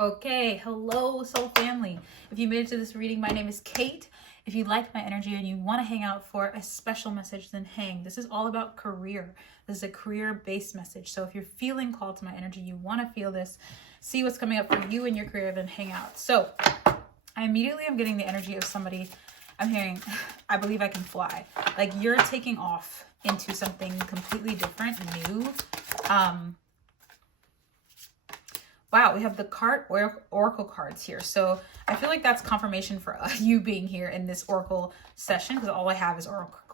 Okay, hello soul family. If you made it to this reading, my name is Kate. If you like my energy and you want to hang out for a special message, then hang. This is all about career. This is a career-based message. So if you're feeling called to my energy, you want to feel this, see what's coming up for you in your career, then hang out. So I immediately am getting the energy of somebody. I'm hearing, I believe I can fly. Like you're taking off into something completely different, new. Wow, we have the oracle cards here. So I feel like that's confirmation for you being here in this oracle session, because all I have is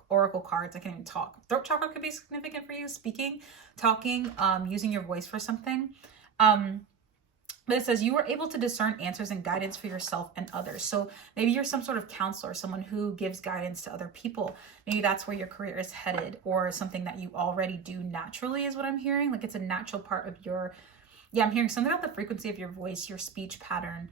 oracle cards. I can't even talk. Throat chakra could be significant for you, speaking, talking, using your voice for something. But it says you were able to discern answers and guidance for yourself and others. So maybe you're some sort of counselor, someone who gives guidance to other people. Maybe that's where your career is headed, or something that you already do naturally is what I'm hearing. Like it's a natural part of your, yeah, I'm hearing something about the frequency of your voice, your speech pattern.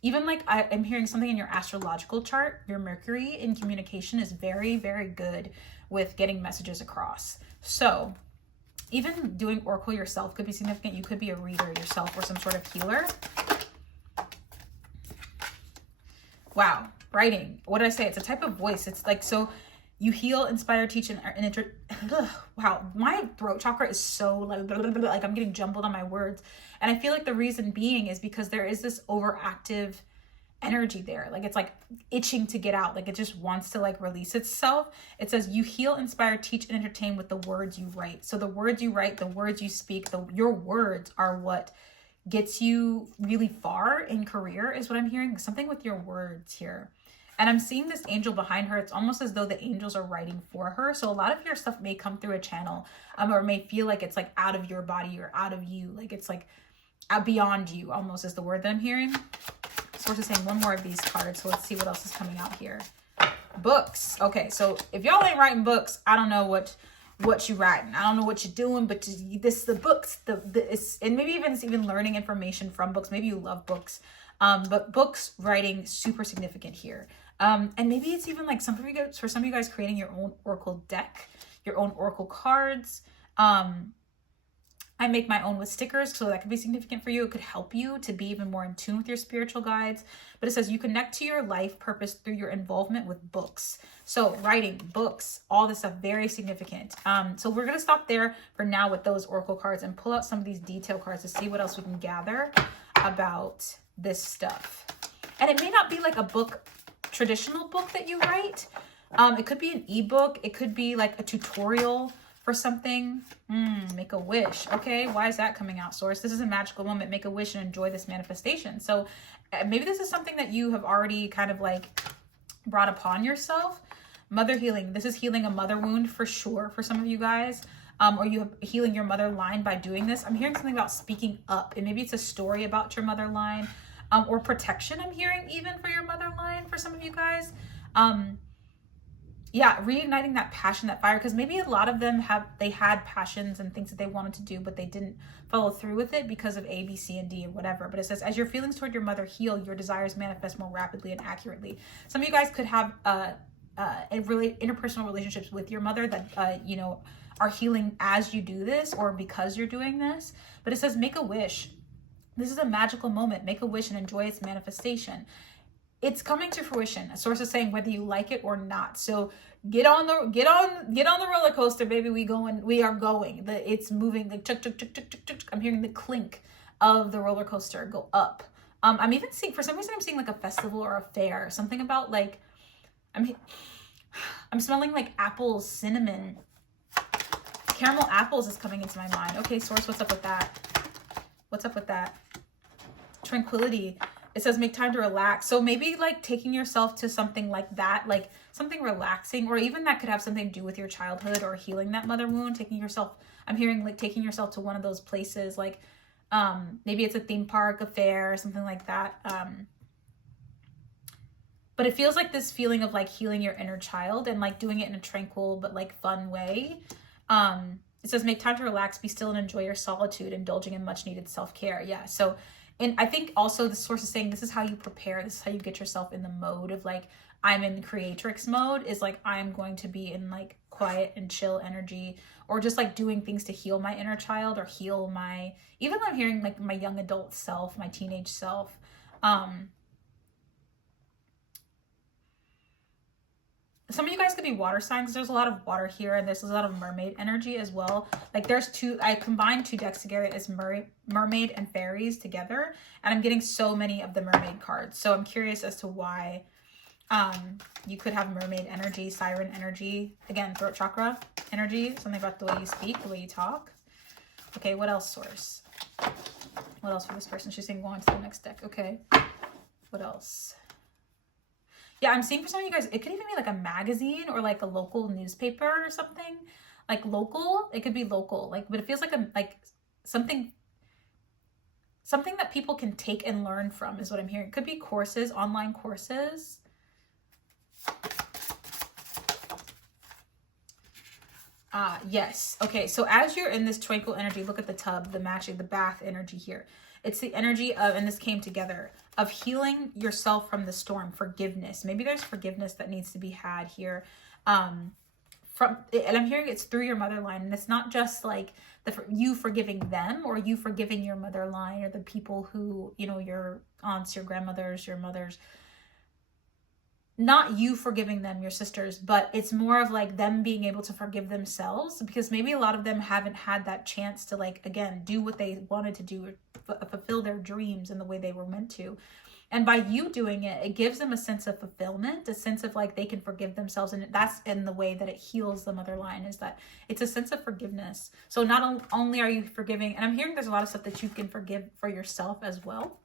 Even like I'm hearing something in your astrological chart. Your Mercury in communication is very, very good with getting messages across. So even doing oracle yourself could be significant. You could be a reader yourself or some sort of healer. Wow, writing. What did I say? It's a type of voice. It's like, so you heal, inspire, teach, and wow, my throat chakra is so like I'm getting jumbled on my words. And I feel like the reason being is because there is this overactive energy there. Like it's like itching to get out. Like it just wants to like release itself. It says you heal, inspire, teach, and entertain with the words you write. So the words you write, the words you speak, your words are what gets you really far in career is what I'm hearing. Something with your words here. And I'm seeing this angel behind her. It's almost as though the angels are writing for her. So a lot of your stuff may come through a channel, or may feel like it's like out of your body or out of you. Like it's like beyond you almost is the word that I'm hearing. Source is saying one more of these cards. So let's see what else is coming out here. Books. Okay, so if y'all ain't writing books, I don't know what you writing. I don't know what you're doing, but the books, and maybe even it's even learning information from books. Maybe you love books. But books writing super significant here. And maybe it's even like for some of you guys creating your own oracle deck, your own oracle cards. I make my own with stickers, so that could be significant for you. It could help you to be even more in tune with your spiritual guides. But it says you connect to your life purpose through your involvement with books. So writing, books, all this stuff, very significant. So we're going to stop there for now with those oracle cards and pull out some of these detail cards to see what else we can gather about this stuff. And it may not be like a book, traditional book that you write. It could be an ebook. It could be like a tutorial for something. Make a wish. Okay, why is that coming out, source? This is a magical moment. Make a wish and enjoy this manifestation. So maybe this is something that you have already kind of like brought upon yourself. Mother healing. This is healing a mother wound for sure for some of you guys. Or you have healing your mother line by doing this. I'm hearing something about speaking up, and maybe it's a story about your mother line, or protection. I'm hearing even for your mother line for some of you guys. Yeah, reigniting that passion, that fire, because maybe a lot of them had passions and things that they wanted to do, but they didn't follow through with it because of A, B, C, and D or whatever. But it says, as your feelings toward your mother heal, your desires manifest more rapidly and accurately. Some of you guys could have interpersonal relationships with your mother that are healing as you do this or because you're doing this. But it says, make a wish. This is a magical moment. Make a wish and enjoy its manifestation. It's coming to fruition. A source is saying whether you like it or not. So get on the roller coaster, baby. We are going. It's moving. The tuk tuk tuk tuk tuk tuk. I'm hearing the clink of the roller coaster go up. I'm even seeing, for some reason I'm seeing like a festival or a fair. Something about like I'm smelling like apples, cinnamon, caramel apples is coming into my mind. Okay, source, what's up with that? What's up with that? Tranquility. It says make time to relax. So maybe like taking yourself to something like that, like something relaxing, or even that could have something to do with your childhood or healing that mother wound. I'm hearing like taking yourself to one of those places, like maybe it's a theme park, a fair, or something like that. But it feels like this feeling of like healing your inner child and like doing it in a tranquil but like fun way. It says make time to relax, be still, and enjoy your solitude, indulging in much needed self-care. Yeah, so. And I think also the source is saying this is how you prepare. This is how you get yourself in the mode of like, I'm in creatrix mode, is like, I'm going to be in like quiet and chill energy, or just like doing things to heal my inner child or heal my, even though I'm hearing like my young adult self, my teenage self. Some of you guys could be water signs. There's a lot of water here, and there's a lot of mermaid energy as well. Like there's two, I combined two decks together as mermaid and fairies together, and I'm getting so many of the mermaid cards. So I'm curious as to why you could have mermaid energy, siren energy, again, throat chakra energy, something about the way you speak, the way you talk. Okay, what else, source? What else for this person? She's saying go on to the next deck. Okay, what else? Yeah, I'm seeing for some of you guys, it could even be like a magazine or like a local newspaper or something. Like local, it could be local, like, but it feels like something that people can take and learn from is what I'm hearing. It could be courses, online courses. Yes. Okay, so as you're in this tranquil energy, look at the tub, the matching, the bath energy here. It's the energy of, and this came together, of healing yourself from the storm, forgiveness. Maybe there's forgiveness that needs to be had here. And I'm hearing it's through your mother line, and it's not just like you forgiving them or you forgiving your mother line or the people who, you know, your aunts, your grandmothers, your mothers. Not you forgiving them, your sisters, but it's more of like them being able to forgive themselves, because maybe a lot of them haven't had that chance to, like, again, do what they wanted to do or fulfill their dreams in the way they were meant to. And by you doing it, it gives them a sense of fulfillment, a sense of like they can forgive themselves. And that's in the way that it heals the mother line, is that it's a sense of forgiveness. So not only are you forgiving, and I'm hearing there's a lot of stuff that you can forgive for yourself as well.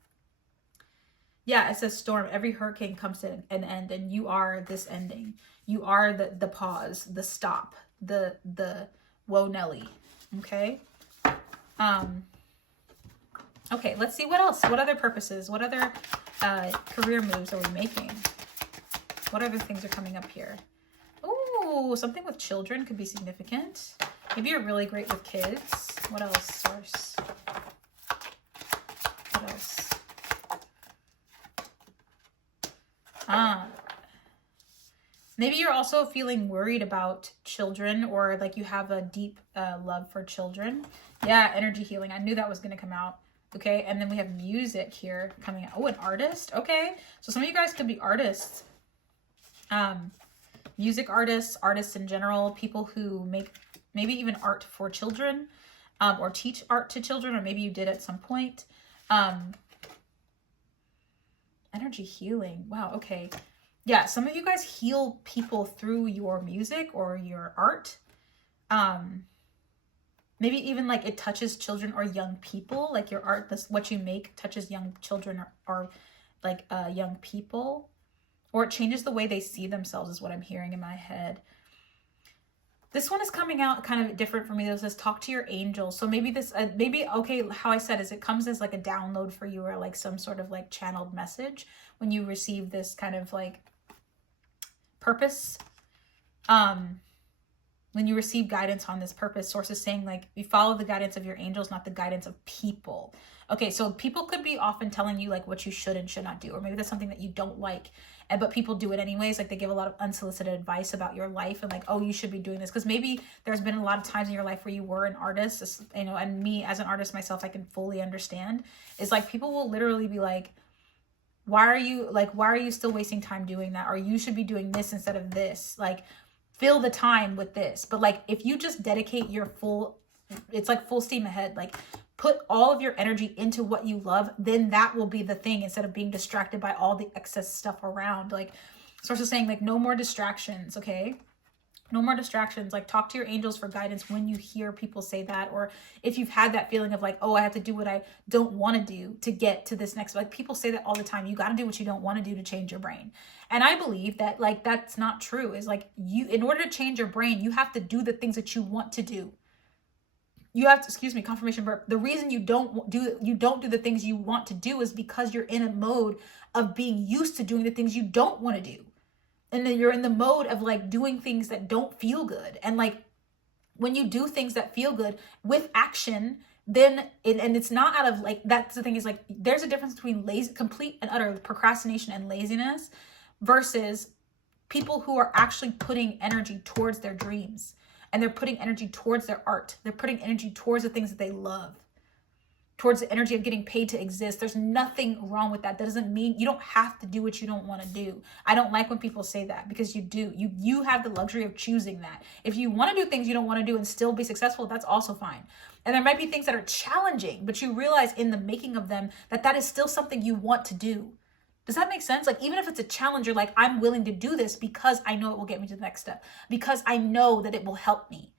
Yeah, it says storm. Every hurricane comes to an end, and you are this ending. You are the pause, the stop, the whoa Nelly. Okay. Okay, let's see what else. What other purposes? What other career moves are we making? What other things are coming up here? Ooh, something with children could be significant. Maybe you're really great with kids. What else, source? What else? Maybe you're also feeling worried about children, or like you have a deep love for children. Yeah, energy healing. I knew that was going to come out. Okay, and then we have music here coming out. Oh, an artist. Okay, so some of you guys could be artists. Music artists, artists in general, people who make maybe even art for children, or teach art to children, or maybe you did at some point. Energy healing. Wow, okay. Yeah, some of you guys heal people through your music or your art. Maybe even like it touches children or young people, like your art, what you make touches young children or like young people, or it changes the way they see themselves is what I'm hearing in my head. This one is coming out kind of different for me. This says talk to your angels. So maybe this, okay, how I said is it comes as like a download for you, or like some sort of like channeled message when you receive this kind of like purpose. When you receive guidance on this purpose, source is saying like you follow the guidance of your angels, not the guidance of people. Okay, so people could be often telling you like what you should and should not do, or maybe that's something that you don't like, but people do it anyways. Like they give a lot of unsolicited advice about your life and like, oh, you should be doing this. Because maybe there's been a lot of times in your life where you were an artist, you know, and me as an artist myself, I can fully understand, is like people will literally be like, why are you still wasting time doing that? Or you should be doing this instead of this. Like, fill the time with this. But like, if you just dedicate your it's like full steam ahead, like put all of your energy into what you love, then that will be the thing, instead of being distracted by all the excess stuff around. Like source is saying like no more distractions. Okay, no more distractions. Like talk to your angels for guidance when you hear people say that, or if you've had that feeling of like, oh, I have to do what I don't want to do to get to this next, like people say that all the time. You got to do what you don't want to do to change your brain. And I believe that like, that's not true. Is like in order to change your brain, you have to do the things that you want to do. You have to, excuse me, confirmation burp. The reason you don't do the things you want to do is because you're in a mode of being used to doing the things you don't want to do. And then you're in the mode of like doing things that don't feel good. And like when you do things that feel good with action, then and it's not out of like, that's the thing, is like there's a difference between complete and utter procrastination and laziness versus People who are actually putting energy towards their dreams, and they're putting energy towards their art. They're putting energy towards the things that they love, towards the energy of getting paid to exist. There's nothing wrong with that. That doesn't mean you don't have to do what you don't want to do. I don't like when people say that, because you do. You have the luxury of choosing that. If you want to do things you don't want to do and still be successful, that's also fine. And there might be things that are challenging, but you realize in the making of them that that is still something you want to do. Does that make sense? Like, even if it's a challenge, you're like, I'm willing to do this because I know it will get me to the next step, because I know that it will help me.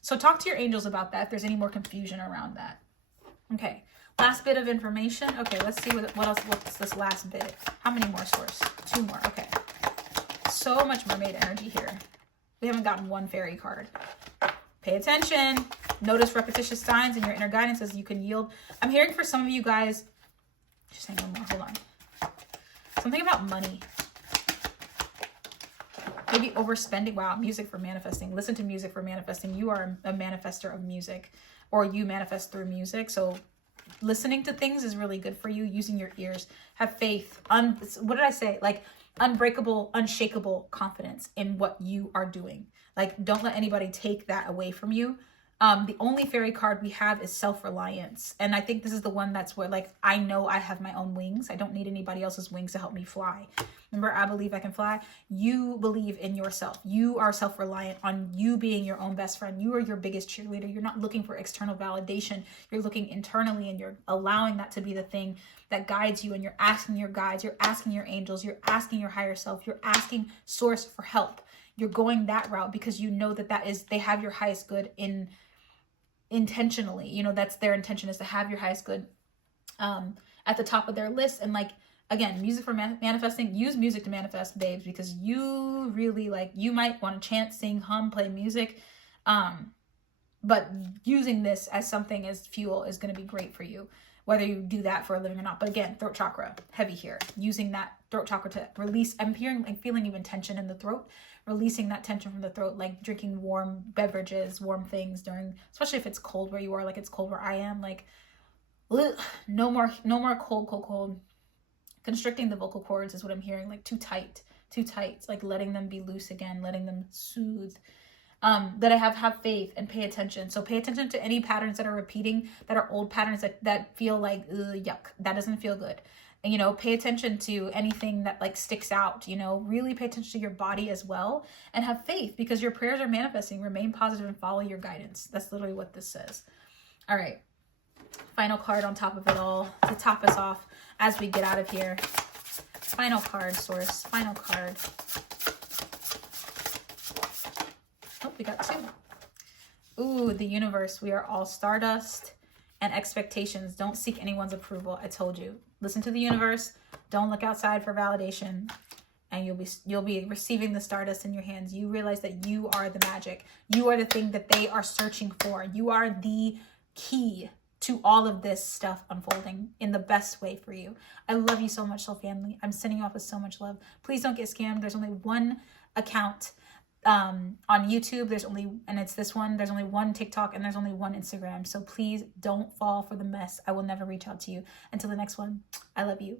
So talk to your angels about that if there's any more confusion around that. Okay, last bit of information. Okay, let's see what else. What's this last bit? How many more, Source? 2 more. Okay, so much mermaid energy here. We haven't gotten one fairy card. Pay attention. Notice repetitious signs in your inner guidance as you can yield. I'm hearing for some of you guys, just hang on more, hold on. Something about money. Maybe overspending. Wow, music for manifesting. Listen to music for manifesting. You are a manifester of music, or you manifest through music. So listening to things is really good for you. Using your ears. Have faith. What did I say? Like unbreakable, unshakable confidence in what you are doing. Like, don't let anybody take that away from you. The only fairy card we have is self-reliance. And I think this is the one that's where, like, I know I have my own wings. I don't need anybody else's wings to help me fly. Remember, I believe I can fly. You believe in yourself. You are self-reliant on you being your own best friend. You are your biggest cheerleader. You're not looking for external validation. You're looking internally, and you're allowing that to be the thing that guides you. And you're asking your guides, you're asking your angels, you're asking your higher self, you're asking Source for help. You're going that route because you know that they have your highest good intentionally. You know, that's their intention, is to have your highest good at the top of their list. And like, again, music for manifesting. Use music to manifest, babes, because you really, like, you might want to chant, sing, hum, play music, but using this as something as fuel is going to be great for you, whether you do that for a living or not. But again, throat chakra, heavy here. Using that throat chakra to release. I'm hearing, like, feeling even tension in the throat. Releasing that tension from the throat, like drinking warm beverages, warm things during, especially if it's cold where you are, like it's cold where I am, like, ugh, no more cold. Constricting the vocal cords is what I'm hearing, like too tight, like letting them be loose again, letting them soothe. That I have faith and pay attention. So pay attention to any patterns that are repeating, that are old patterns that feel like, yuck, that doesn't feel good. And, you know, pay attention to anything that like sticks out, you know, really pay attention to your body as well, and have faith, because your prayers are manifesting. Remain positive and follow your guidance. That's literally what this says. All right. Final card on top of it all to top us off as we get out of here. Final card, Source. Final card. Oh, we got 2. Ooh, the universe. We are all stardust and expectations. Don't seek anyone's approval. I told you. Listen to the universe. Don't look outside for validation, and you'll be receiving the stardust in your hands. You realize that you are the magic. You are the thing that they are searching for. You are the key to all of this stuff unfolding in the best way for you. I love you so much, soul family. I'm sending you off with so much love. Please don't get scammed. There's only one account on YouTube. And it's this one. There's only one TikTok, and there's only one Instagram. So please don't fall for the mess. I will never reach out to you. Until the next one, I love you.